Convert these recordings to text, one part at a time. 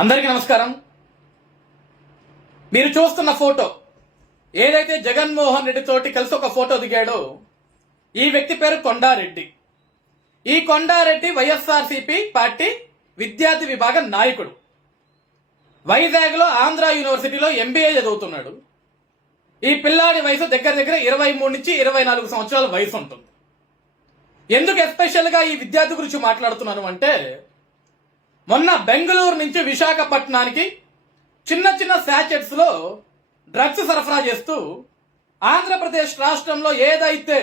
అందరికీ నమస్కారం. మీరు చూస్తున్న ఫోటో ఏదైతే జగన్మోహన్ రెడ్డి తోటి కలిసి ఒక ఫోటో దిగాడో ఈ వ్యక్తి పేరు కొండారెడ్డి. ఈ కొండారెడ్డి వైఎస్ఆర్సీపీ పార్టీ విద్యార్థి విభాగం నాయకుడు. వైజాగ్లో ఆంధ్ర యూనివర్సిటీలో ఎంబీఏ చదువుతున్నాడు. ఈ పిల్లాడి వయసు దగ్గర దగ్గర ఇరవై మూడు నుంచి ఇరవై నాలుగు సంవత్సరాల వయసు ఉంటుంది. ఎందుకు ఎస్పెషల్గా ఈ విద్యార్థి గురించి మాట్లాడుతున్నాను అంటే మొన్న బెంగళూరు నుంచి విశాఖపట్నానికి చిన్న చిన్న శాచెట్స్లో డ్రగ్స్ సరఫరా చేస్తూ ఆంధ్రప్రదేశ్ రాష్ట్రంలో ఏదైతే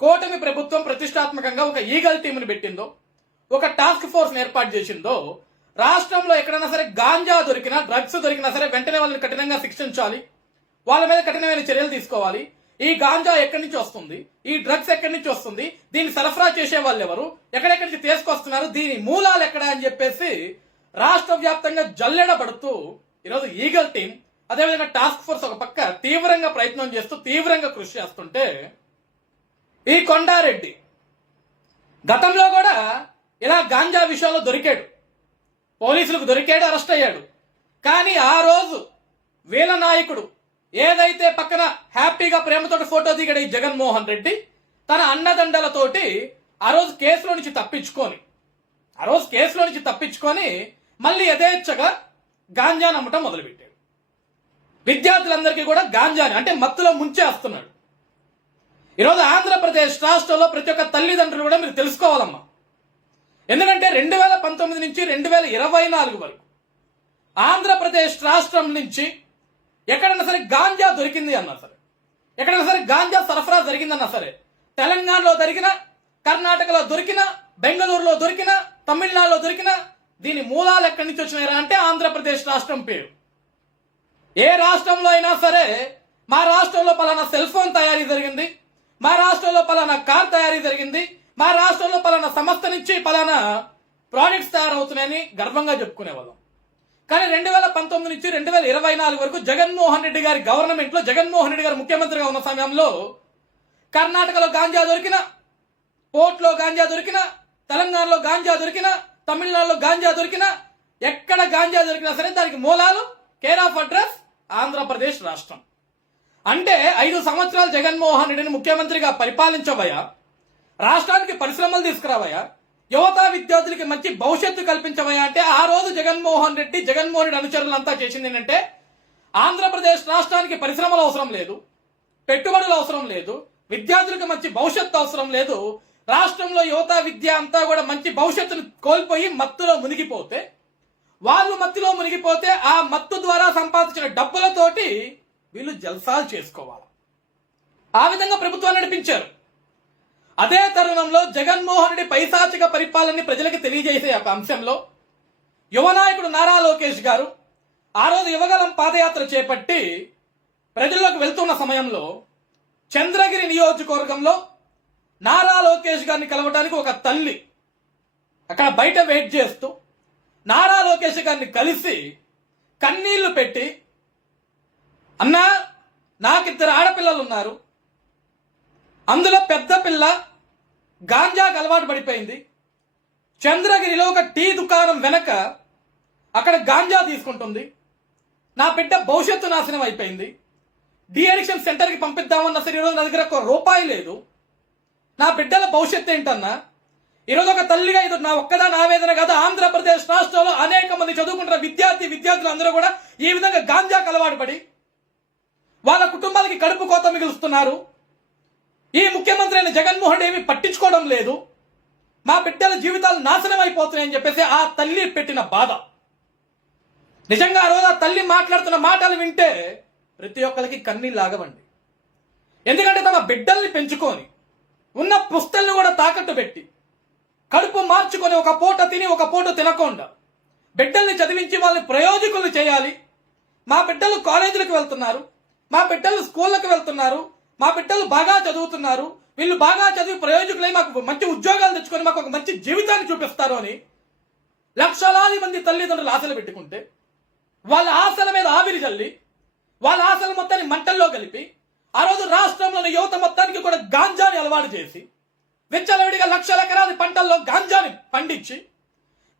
కూటమి ప్రభుత్వం ప్రతిష్టాత్మకంగా ఒక ఈగల్ టీంని పెట్టిందో ఒక టాస్క్ ఫోర్స్ ఏర్పాటు చేసిందో రాష్ట్రంలో ఎక్కడైనా సరే గాంజా దొరికినా డ్రగ్స్ దొరికినా సరే వెంటనే వాళ్ళని కఠినంగా శిక్షించాలి. వాళ్ళ మీద కఠినమైన చర్యలు తీసుకోవాలి. ఈ గాంజా ఎక్కడి నుంచి వస్తుంది? ఈ డ్రగ్స్ ఎక్కడి నుంచి వస్తుంది? దీన్ని సరఫరా చేసే వాళ్ళు ఎవరు? ఎక్కడెక్కడి నుంచి తీసుకొస్తున్నారు? దీని మూలాలు ఎక్కడ అని చెప్పేసి రాష్ట్ర వ్యాప్తంగా జల్లెడబడుతూ ఈరోజు ఈగల్ టీం అదేవిధంగా టాస్క్ ఫోర్స్ ఒక పక్క తీవ్రంగా ప్రయత్నం చేస్తూ తీవ్రంగా కృషి చేస్తుంటే ఈ కొండారెడ్డి గతంలో కూడా ఇలా గాంజా విషయంలో దొరికాడు. పోలీసులకు దొరికాడు అరెస్ట్ అయ్యాడు. కానీ ఆ రోజు వీళ్ళ నాయకుడు ఏదైతే పక్కన హ్యాపీగా ప్రేమతోటి ఫోటో దిగాడు ఈ జగన్మోహన్ రెడ్డి తన అన్నదండలతోటి ఆ రోజు కేసులో నుంచి తప్పించుకొని ఆ రోజు కేసులో నుంచి తప్పించుకొని మళ్ళీ యథేచ్ఛగా గాంజాని అమ్మటం మొదలుపెట్టాడు. విద్యార్థులందరికీ కూడా గాంజాని అంటే మత్తులో ముంచేస్తున్నాడు. ఈరోజు ఆంధ్రప్రదేశ్ రాష్ట్రంలో ప్రతి ఒక్క తల్లిదండ్రులు కూడా మీరు తెలుసుకోవాలమ్మా. ఎందుకంటే రెండు వేల పంతొమ్మిది నుంచి రెండు వేల ఇరవై నాలుగు వరకు ఆంధ్రప్రదేశ్ రాష్ట్రం నుంచి ఎక్కడైనా సరే గాంజా దొరికింది అన్నా సరే. ఎక్కడైనా సరే గాంజా సరఫరా జరిగిందన్నా సరే తెలంగాణలో దొరికిన కర్ణాటకలో దొరికిన బెంగళూరులో దొరికిన తమిళనాడులో దొరికిన దీని మూలాలు ఎక్కడి నుంచి వచ్చినాయరా అంటే ఆంధ్రప్రదేశ్ రాష్ట్రం పేరు. ఏ రాష్ట్రంలో అయినా సరే మా రాష్ట్రంలో పలానా సెల్ ఫోన్ తయారీ జరిగింది మా రాష్ట్రంలో పలానా కార్ తయారీ జరిగింది మా రాష్ట్రంలో పలానా సంస్థ నుంచి పలానా ప్రోడక్ట్స్ తయారవుతున్నాయని గర్వంగా చెప్పుకునేవాళ్ళం. కానీ రెండు వేల పంతొమ్మిది నుంచి రెండు వేల ఇరవై నాలుగు వరకు జగన్మోహన్ రెడ్డి గారి గవర్నమెంట్లో జగన్మోహన్ రెడ్డి గారు ముఖ్యమంత్రిగా ఉన్న సమయంలో కర్ణాటకలో గాంజా దొరికిన పోర్ట్లో గాంజా దొరికిన తెలంగాణలో గాంజా దొరికిన తమిళనాడులో గాంజా దొరికిన ఎక్కడ గాంజా దొరికినా సరే దానికి మూలాలు కేర్ ఆఫ్ అడ్రస్ ఆంధ్రప్రదేశ్ రాష్ట్రం. అంటే ఐదు సంవత్సరాలు జగన్మోహన్ రెడ్డిని ముఖ్యమంత్రిగా పరిపాలించబోయా రాష్ట్రానికి పరిశ్రమలు తీసుకురావయ్యా యువత విద్యార్థులకి మంచి భవిష్యత్తు కల్పించవయా అంటే ఆ రోజు జగన్మోహన్ రెడ్డి జగన్మోహన్ రెడ్డి అనుచరులంతా చేసింది ఏంటంటే ఆంధ్రప్రదేశ్ రాష్ట్రానికి పరిశ్రమలు అవసరం లేదు పెట్టుబడులు అవసరం లేదు విద్యార్థులకు మంచి భవిష్యత్తు అవసరం లేదు రాష్ట్రంలో యువత విద్య అంతా కూడా మంచి భవిష్యత్తును కోల్పోయి మత్తులో మునిగిపోతే వాళ్ళు మత్తులో మునిగిపోతే ఆ మత్తు ద్వారా సంపాదించిన డబ్బులతోటి వీళ్ళు జల్సాలు చేసుకోవాలి. ఆ విధంగా ప్రభుత్వాన్ని నడిపించారు. అదే తరుణంలో జగన్మోహన్ రెడ్డి పైశాచిక పరిపాలనని ప్రజలకు తెలియజేసే ఒక అంశంలో యువనాయకుడు నారా లోకేష్ గారు ఆ రోజు యువగలం పాదయాత్ర చేపట్టి ప్రజల్లోకి వెళ్తున్న సమయంలో చంద్రగిరి నియోజకవర్గంలో నారా లోకేష్ గారిని కలవడానికి ఒక తల్లి అక్కడ బయట వెయిట్ చేస్తూ నారా లోకేష్ గారిని కలిసి కన్నీళ్ళు పెట్టి అన్నా నాకిద్దరు ఆడపిల్లలు ఉన్నారు అందులో పెద్ద పిల్ల గాంజాకు అలవాటు పడిపోయింది. చంద్రగిరిలో ఒక టీ దుకాణం వెనక అక్కడ గాంజా తీసుకుంటుంది. నా బిడ్డ భవిష్యత్తు నాశనం అయిపోయింది. డి అడిక్షన్ సెంటర్కి పంపిద్దామన్న సరే ఈరోజు నా దగ్గర ఒక రూపాయి లేదు. నా బిడ్డల భవిష్యత్తు ఏంటన్నా? ఈరోజు ఒక తల్లిగా ఇది నా ఒక్కదా నా వేదన కాదు. ఆంధ్రప్రదేశ్ రాష్ట్రంలో అనేక మంది చదువుకుంటున్న విద్యార్థి విద్యార్థులు అందరూ కూడా ఈ విధంగా గాంజాకు అలవాటు పడి వాళ్ళ కుటుంబాలకి కడుపు కోత మిగులుస్తున్నారు. ఈ ముఖ్యమంత్రి అయిన జగన్మోహన్ రెడ్డి ఏమీ పట్టించుకోవడం లేదు. మా బిడ్డల జీవితాలు నాశనం అయిపోతున్నాయని చెప్పేసి ఆ తల్లి పెట్టిన బాధ. నిజంగా ఆ రోజు ఆ తల్లి మాట్లాడుతున్న మాటలు వింటే ప్రతి ఒక్కరికి కన్నీళ్ళు లాగవండి. ఎందుకంటే తమ బిడ్డల్ని పెంచుకొని ఉన్న పుస్తల్ని కూడా తాకట్టు పెట్టి కడుపు మార్చుకొని ఒక పూట తిని ఒక పూట తినకుండా బిడ్డల్ని చదివించి వాళ్ళని ప్రయోజకులు చేయాలి. మా బిడ్డలు కాలేజీలకు వెళ్తున్నారు మా బిడ్డలు స్కూళ్ళకి వెళ్తున్నారు మా బిడ్డలు బాగా చదువుతున్నారు. వీళ్ళు బాగా చదివి ప్రయోజకులై మాకు మంచి ఉద్యోగాలు తెచ్చుకొని మాకు ఒక మంచి జీవితాన్ని చూపిస్తారు అని లక్షలాది మంది తల్లిదండ్రులు ఆశలు పెట్టుకుంటే వాళ్ళ ఆశల మీద ఆవిరి చల్లి వాళ్ళ ఆశల మొత్తాన్ని మంటల్లో కలిపి ఆ రోజు రాష్ట్రంలోని యువత మొత్తానికి కూడా గాంజాని అలవాటు చేసి విచ్చలవిడిగా లక్షల ఎకరాది పంటల్లో గాంజాని పండించి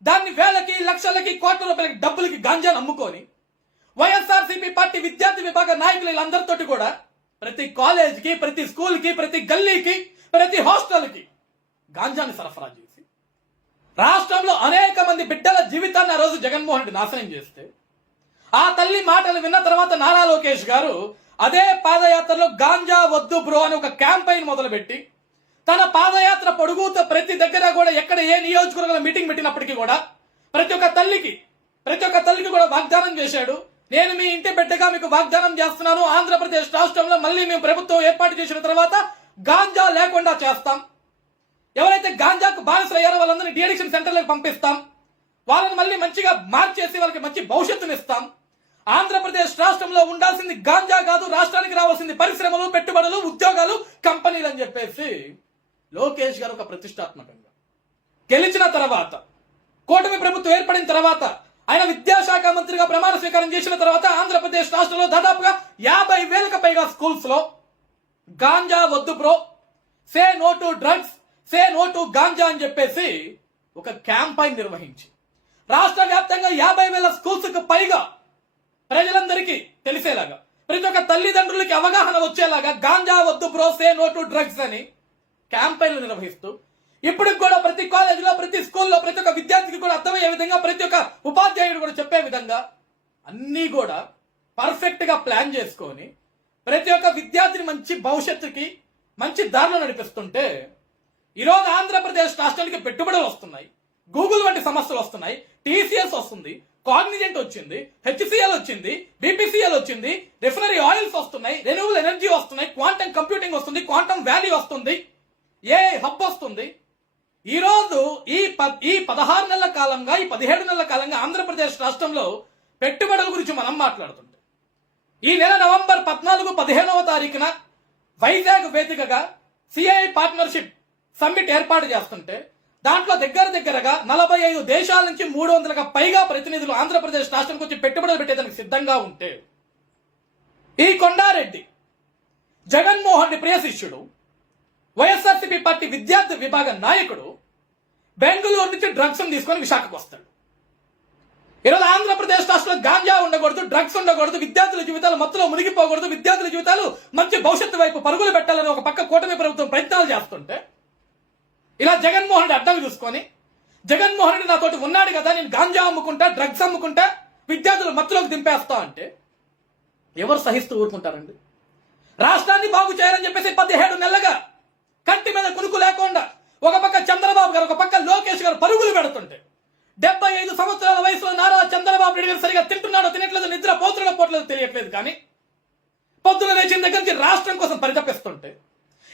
దాన్ని వేలకి లక్షలకి కోట్ల రూపాయలకి డబ్బులకి గాంజాను అమ్ముకొని వైఎస్ఆర్సీపీ పార్టీ విద్యార్థి విభాగ నాయకులు వీళ్ళందరితోటి కూడా ప్రతి కాలేజీకి ప్రతి స్కూల్కి ప్రతి గల్లీకి ప్రతి హాస్టల్కి గాంజాని సరఫరా చేసి రాష్ట్రంలో అనేక మంది బిడ్డల జీవితాన్ని ఆ రోజు జగన్మోహన్ రెడ్డి నాశనం చేస్తే ఆ తల్లి మాటలు విన్న తర్వాత నారా లోకేష్ గారు అదే పాదయాత్రలో గాంజా వద్దు బ్రో అని ఒక క్యాంపెయిన్ మొదలుపెట్టి తన పాదయాత్ర పొడుగుతో ప్రతి దగ్గర కూడా ఎక్కడ ఏ నియోజకవర్గంలో మీటింగ్ పెట్టినప్పటికీ కూడా ప్రతి ఒక్క తల్లికి ప్రతి ఒక్క తల్లికి కూడా వాగ్దానం చేశాడు. నేను మీ ఇంటి బిడ్డగా మీకు వాగ్దానం చేస్తున్నాను. ఆంధ్రప్రదేశ్ రాష్ట్రంలో మళ్ళీ మేము ప్రభుత్వం ఏర్పాటు చేసిన తర్వాత గాంజా లేకుండా చేస్తాం. ఎవరైతే గాంజాకు బానిసలు అయ్యారో వాళ్ళందరినీ డిఎడిక్షన్ సెంటర్లకు పంపిస్తాం. వాళ్ళని మళ్ళీ మంచిగా మార్చేసి వాళ్ళకి మంచి భవిష్యత్తుని ఇస్తాం. ఆంధ్రప్రదేశ్ రాష్ట్రంలో ఉండాల్సింది గాంజా కాదు రాష్ట్రానికి రావాల్సింది పరిశ్రమలు పెట్టుబడులు ఉద్యోగాలు కంపెనీలు అని చెప్పేసి లోకేష్ గారు ఒక ప్రతిష్టాత్మకంగా గెలిచిన తర్వాత కూటమి ప్రభుత్వం ఏర్పడిన తర్వాత ఆయన విద్యాశాఖ మంత్రిగా ప్రమాణ స్వీకారం చేసిన తర్వాత ఆంధ్రప్రదేశ్ రాష్ట్రంలో దాదాపుగా యాభై వేలకు పైగా స్కూల్స్లో గాంజా వద్దు bro. Say no to drugs say no to ganja అని చెప్పేసి ఒక క్యాంపైన్ నిర్వహించి రాష్ట్ర వ్యాప్తంగా యాభై వేల స్కూల్స్కు పైగా ప్రజలందరికీ తెలిసేలాగా ప్రతి ఒక్క తల్లిదండ్రులకి అవగాహన వచ్చేలాగా గాంజా వద్దు bro say no to drugs అని క్యాంపైన్లు నిర్వహిస్తూ ఇప్పటికి కూడా ప్రతి కాలేజీలో ప్రతి స్కూల్లో ప్రతి ఒక్క విద్యార్థికి కూడా అర్థమయ్యే విధంగా ప్రతి ఒక్క ఉపాధ్యాయుడు కూడా చెప్పే విధంగా అన్నీ కూడా పర్ఫెక్ట్గా ప్లాన్ చేసుకొని ప్రతి ఒక్క విద్యార్థిని మంచి భవిష్యత్తుకి మంచి దారిలో నడిపిస్తుంటే ఈరోజు ఆంధ్రప్రదేశ్ రాష్ట్రానికి పెట్టుబడులు వస్తున్నాయి. గూగుల్ వంటి సమస్యలు వస్తున్నాయి. టీసీఎస్ వస్తుంది. కాగ్నిజెంట్ వచ్చింది. హెచ్సిఎల్ వచ్చింది. బీపీసీఎల్ వచ్చింది. రిఫైనరీ ఆయిల్స్ వస్తున్నాయి. రెన్యూవల్ ఎనర్జీ వస్తున్నాయి. క్వాంటమ్ కంప్యూటింగ్ వస్తుంది. క్వాంటమ్ వ్యాలీ వస్తుంది. ఏ హబ్ వస్తుంది. ఈరోజు ఈ ప- ఈ పదహారు నెలల కాలంగా ఈ పదిహేడు నెలల కాలంగా ఆంధ్రప్రదేశ్ రాష్ట్రంలో పెట్టుబడుల గురించి మనం మాట్లాడుతుంటే. ఈ నెల నవంబర్ పద్నాలుగు పదిహేనవ తారీఖున వైజాగ్ వేదికగా సిఐ పార్ట్నర్షిప్ సమ్మిట్ ఏర్పాటు చేస్తుంటే దాంట్లో దగ్గర దగ్గరగా నలభై ఐదు దేశాల నుంచి మూడు వందలకు పైగా ప్రతినిధులు ఆంధ్రప్రదేశ్ రాష్ట్రానికి వచ్చి పెట్టుబడులు పెట్టేదానికి సిద్ధంగా ఉంటే ఈ కొండారెడ్డి జగన్మోహన్ రెడ్డి ప్రియ శిష్యుడు వైఎస్ఆర్సీపీ పార్టీ విద్యార్థి విభాగ నాయకుడు బెంగళూరు నుంచి డ్రగ్స్ తీసుకొని విశాఖకు వస్తాడు. ఈరోజు ఆంధ్రప్రదేశ్ రాష్ట్రంలో గాంజా ఉండకూడదు డ్రగ్స్ ఉండకూడదు విద్యార్థుల జీవితాలు మత్తులో మునిగిపోకూడదు విద్యార్థుల జీవితాలు మంచి భవిష్యత్తు వైపు పరుగులు పెట్టాలని ఒక పక్క కూటమి ప్రభుత్వం ప్రయత్నాలు చేస్తుంటే ఇలా జగన్మోహన్ రెడ్డి అడ్డం చూసుకొని జగన్మోహన్ రెడ్డి నాతోటి ఉన్నాడు కదా నేను గాంజా అమ్ముకుంటా డ్రగ్స్ అమ్ముకుంటా విద్యార్థులు మత్తులోకి దింపేస్తా అంటే ఎవరు సహిస్తూ ఊరుకుంటారండి? రాష్ట్రాన్ని బాగు చేయాలని చెప్పేసి పదిహేడు నెలలుగా కంటి మీద కునుకు లేకుండా ఒక పక్క చంద్రబాబు గారు ఒక పక్క లోకేష్ గారు పరుగులు పెడుతుంటే డెబ్బై ఐదు సంవత్సరాల వయసులో నారా చంద్రబాబు నాయుడు గారు సరిగా తింటున్నాడో తినట్లేదు నిద్ర పోతున్నాడో పోట్లేదు తెలియట్లేదు కానీ పొద్దున లేచిన దగ్గర నుంచి రాష్ట్రం కోసం పరితపిస్తుంటే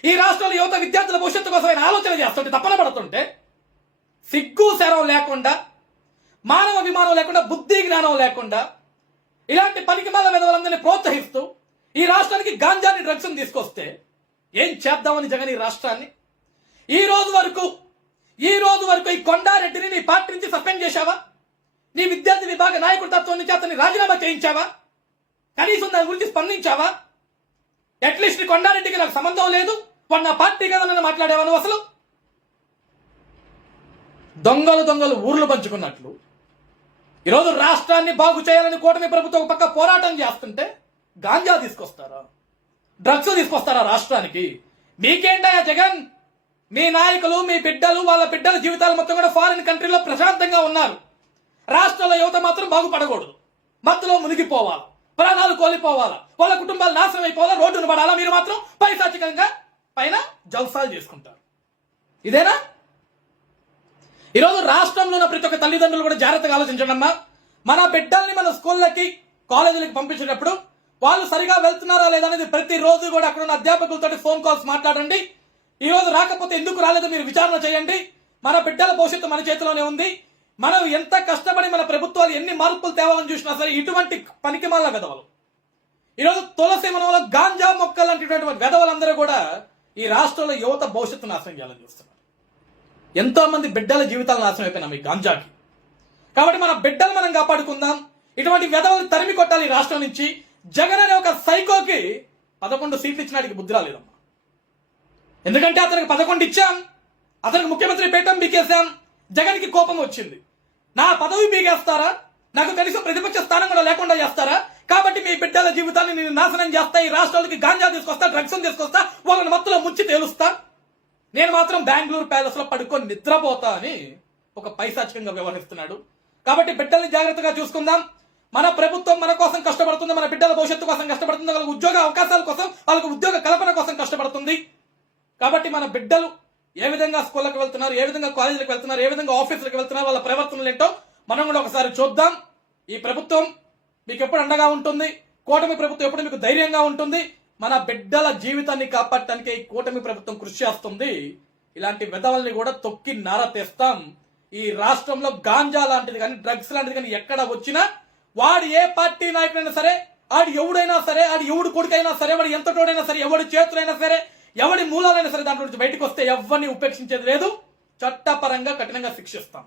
ఈ రాష్ట్రంలో యువత విద్యార్థుల భవిష్యత్తు కోసం ఆయన ఆలోచన చేస్తుంటే తప్పన పడుతుంటే సిగ్గు శరం లేకుండా మానవ విమానం లేకుండా బుద్ధి జ్ఞానం లేకుండా ఇలాంటి పనికిమాల విధవలందరినీ ప్రోత్సహిస్తూ ఈ రాష్ట్రానికి గాంజాని డ్రగ్స్ని తీసుకొస్తే ఏం చేద్దామని జగన్ ఈ రాష్ట్రాన్ని? ఈ రోజు వరకు ఈ రోజు వరకు ఈ కొండారెడ్డిని నీ పార్టీ నుంచి సస్పెండ్ చేశావా? నీ విద్యార్థి విభాగ నాయకుడి తత్వం నుంచి అతన్ని రాజీనామా చేయించావా? కనీసం దాని గురించి స్పందించావా? అట్లీస్ట్ కొండారెడ్డికి నాకు సంబంధం లేదు. వాడు నా పార్టీ కదా నన్ను మాట్లాడేవాను అసలు? దొంగలు దొంగలు ఊర్లు పంచుకున్నట్లు. ఈరోజు రాష్ట్రాన్ని బాగు చేయాలని కూటమి ప్రభుత్వం ఒక పక్క పోరాటం చేస్తుంటే గాంజా తీసుకొస్తారా? డ్రగ్స్ తీసుకొస్తారా రాష్ట్రానికి? మీకేంటయ్యా జగన్? మీ నాయకులు మీ బిడ్డలు వాళ్ళ బిడ్డల జీవితాలు మొత్తం కూడా ఫారిన్ కంట్రీలో ప్రశాంతంగా ఉన్నారు. రాష్ట్రంలో యువత మాత్రం బాగుపడకూడదు. మత్తులో మునిగిపోవాలి. ప్రాణాలు కోల్పోవాలా. వాళ్ళ కుటుంబాలు నాశనం అయిపోవాలా. రోడ్డును పడాలా? మీరు మాత్రం పైశాచికంగా పైన జల్సాలు చేసుకుంటారు. ఇదేనా? ఈరోజు రాష్ట్రంలో ఉన్న ప్రతి ఒక్క తల్లిదండ్రులు కూడా జాగ్రత్తగా ఆలోచించండి అమ్మా. మన బిడ్డల్ని మన స్కూళ్ళకి కాలేజీలకి పంపించేటప్పుడు వాళ్ళు సరిగా వెళ్తున్నారా లేదా అనేది ప్రతిరోజు కూడా అక్కడ ఉన్న అధ్యాపకులతో ఫోన్ కాల్స్ మాట్లాడండి. ఈరోజు రాకపోతే ఎందుకు రాలేదో మీరు విచారణ చేయండి? మన బిడ్డల భవిష్యత్తు మన చేతిలోనే ఉంది. మనం ఎంత కష్టపడి మన ప్రభుత్వాలు ఎన్ని మార్పులు తేవాలని చూసినా సరే ఇటువంటి పనికిమాల విధవలు ఈరోజు తులసి వనంలో గాంజా మొక్కలు లాంటిటువంటి విధవలందరూ కూడా ఈ రాష్ట్రంలో యువత భవిష్యత్తు నాశనం చేయాలని చూస్తున్నారు. ఎంతో మంది బిడ్డల జీవితాలు నాశనం అయిపోయినాం ఈ గాంజాకి. కాబట్టి మన బిడ్డలు మనం కాపాడుకుందాం. ఇటువంటి వెధవలు తరిమి కొట్టాలి ఈ రాష్ట్రం నుంచి. జగన్ అనే ఒక సైకోకి పదకొండు సీట్లు ఇచ్చినాడికి బుద్ధి రాలేదమ్మా. ఎందుకంటే అతనికి పదకొండు ఇచ్చాం. అతనికి ముఖ్యమంత్రి పీఠం బీకేశాం జగన్కి కోపం వచ్చింది. నా పదవి బీగేస్తారా నాకు కనీసం ప్రతిపక్ష స్థానం కూడా లేకుండా చేస్తారా? కాబట్టి మీ బిడ్డల జీవితాన్ని నేను నాశనం చేస్తా ఈ రాష్ట్రాలకి గాంజా తీసుకొస్తా డ్రగ్స్ తీసుకొస్తా వాళ్ళని మత్తులో ముంచి తేలుస్తా. నేను మాత్రం బెంగళూరు ప్యాలెస్లో పడుకొని నిద్రపోతా అని ఒక పైశాచికంగా వ్యవహరిస్తున్నాడు. కాబట్టి బిడ్డల్ని జాగ్రత్తగా చూసుకుందాం. మన ప్రభుత్వం మన కోసం కష్టపడుతుంది మన బిడ్డల భవిష్యత్తు కోసం కష్టపడుతుంది వాళ్ళకి ఉద్యోగ అవకాశాల కోసం వాళ్ళకి ఉద్యోగ కల్పన కోసం కష్టపడుతుంది. కాబట్టి మన బిడ్డలు ఏ విధంగా స్కూళ్ళకి వెళ్తున్నారు ఏ విధంగా కాలేజీలకు వెళ్తున్నారు ఏ విధంగా ఆఫీసులకు వెళ్తున్నారు వాళ్ళ ప్రవర్తనలు ఏంటో మనం కూడా ఒకసారి చూద్దాం. ఈ ప్రభుత్వం మీకు ఎప్పుడు అండగా ఉంటుంది? కూటమి ప్రభుత్వం ఎప్పుడు మీకు ధైర్యంగా ఉంటుంది? మన బిడ్డల జీవితాన్ని కాపాడటానికి ఈ కూటమి ప్రభుత్వం కృషి చేస్తుంది. ఇలాంటి విధవల్ని కూడా తొక్కి నార తెస్తాం. ఈ రాష్ట్రంలో గాంజా లాంటిది కానీ డ్రగ్స్ లాంటిది కానీ ఎక్కడ వచ్చినా వాడు ఏ పార్టీ నాయకుడైనా సరే ఆడు ఎవడైనా సరే ఆడు ఎవడు కొడుకైనా సరే వాడు ఎంత తోడైనా సరే ఎవడి చేతులైనా సరే ఎవరి మూలాలైనా సరే దాంట్లో నుంచి బయటకు వస్తే ఎవరిని ఉపేక్షించేది లేదు? చట్టపరంగా కఠినంగా శిక్షిస్తాం.